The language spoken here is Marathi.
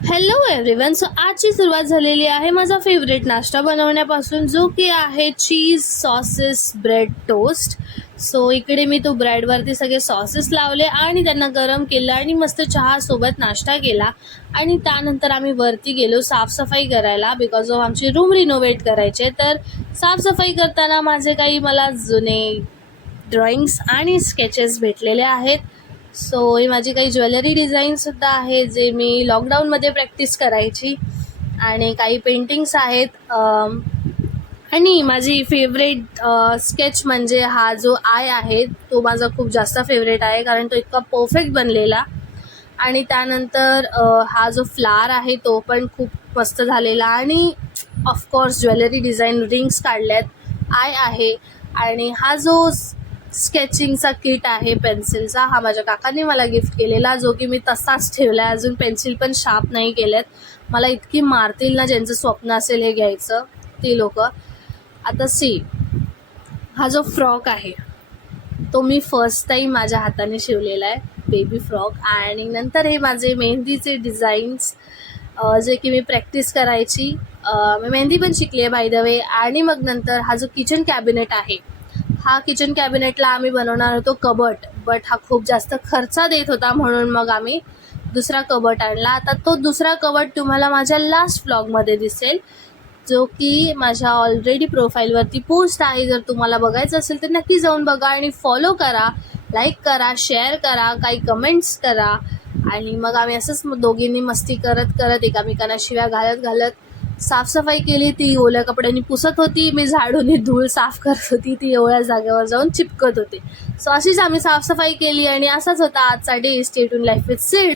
Hello everyone. सो आजची सुरुवात झालेली आहे माझा फेवरेट नाश्ता बनवण्यापासून, जो की आहे चीज सॉसेस ब्रेड टोस्ट. सो इकडे मी तो ब्रेडवरती सगळे सॉसेस लावले आणि त्यांना गरम केलं आणि मस्त चहासोबत नाश्ता केला. आणि त्यानंतर आम्ही वरती गेलो साफसफाई करायला, बिकॉज ऑफ आमची रूम रिनोव्हेट करायचे. तर साफसफाई करताना माझे काही मला जुने ड्रॉइंग्स आणि स्केचेस भेटलेले आहेत. सो ही माझी काही ज्वेलरी डिझाईनसुद्धा आहे, जे मी लॉकडाऊनमध्ये प्रॅक्टिस करायची. आणि काही पेंटिंग्स आहेत. आणि माझी फेवरेट स्केच म्हणजे हा जो आय आहे, तो माझा खूप जास्त फेवरेट आहे, कारण तो इतका परफेक्ट बनलेला. आणि त्यानंतर हा जो फ्लावर आहे तो पण खूप मस्त झालेला. आणि ऑफकोर्स ज्वेलरी डिझाईन रिंग्स काढल्यात, आय आहे. आणि हा जो स्केचिंगचा किट आहे पेन्सिलचा, हा माझ्या काकांनी मला गिफ्ट केलेला, जो की मी तसाच ठेवला आहे. अजून पेन्सिल पण शार्प नाही केल्यात. मला इतकी मारतील ना ज्यांचं स्वप्न असेल हे घ्यायचं, ती लोक. आता हा जो फ्रॉक आहे तो मी फर्स्ट टाईम माझ्या हाताने शिवलेला आहे, बेबी फ्रॉक. आणि नंतर हे माझे मेहंदीचे डिझाईन्स, जे की मी प्रॅक्टिस करायची. मी मेहंदी पण शिकली आहे बाय द वे. आणि मग नंतर हा जो किचन कॅबिनेट आहे, हा किचन कॅबिनेटला आम्ही बनवणार होतो कबट, बट हा खूप जास्त खर्चात येत होता, म्हणून मग आम्ही दुसरा कबट आणला. आता तो दुसरा कबट तुम्हाला माझ्या लास्ट व्लॉगमध्ये दिसेल, जो की माझ्या ऑलरेडी प्रोफाईलवरती पोस्ट आहे. जर तुम्हाला बघायचं असेल तर नक्की जाऊन बघा आणि फॉलो करा, लाईक करा, शेअर करा, काही कमेंट्स करा. आणि मग आम्ही असंच दोघींनी मस्ती करत करत एकामेकांना शिव्या घालत घालत साफसफाई केली. ती ओल्या कपड्यांनी पुसत होती, मी झाडूने धूळ साफ करत होती, ती एवढ्या जागेवर जाऊन चिपकत होती. सो अशीच आम्ही साफसफाई केली आणि असाच होता आजचा day. Stay tune life with seed.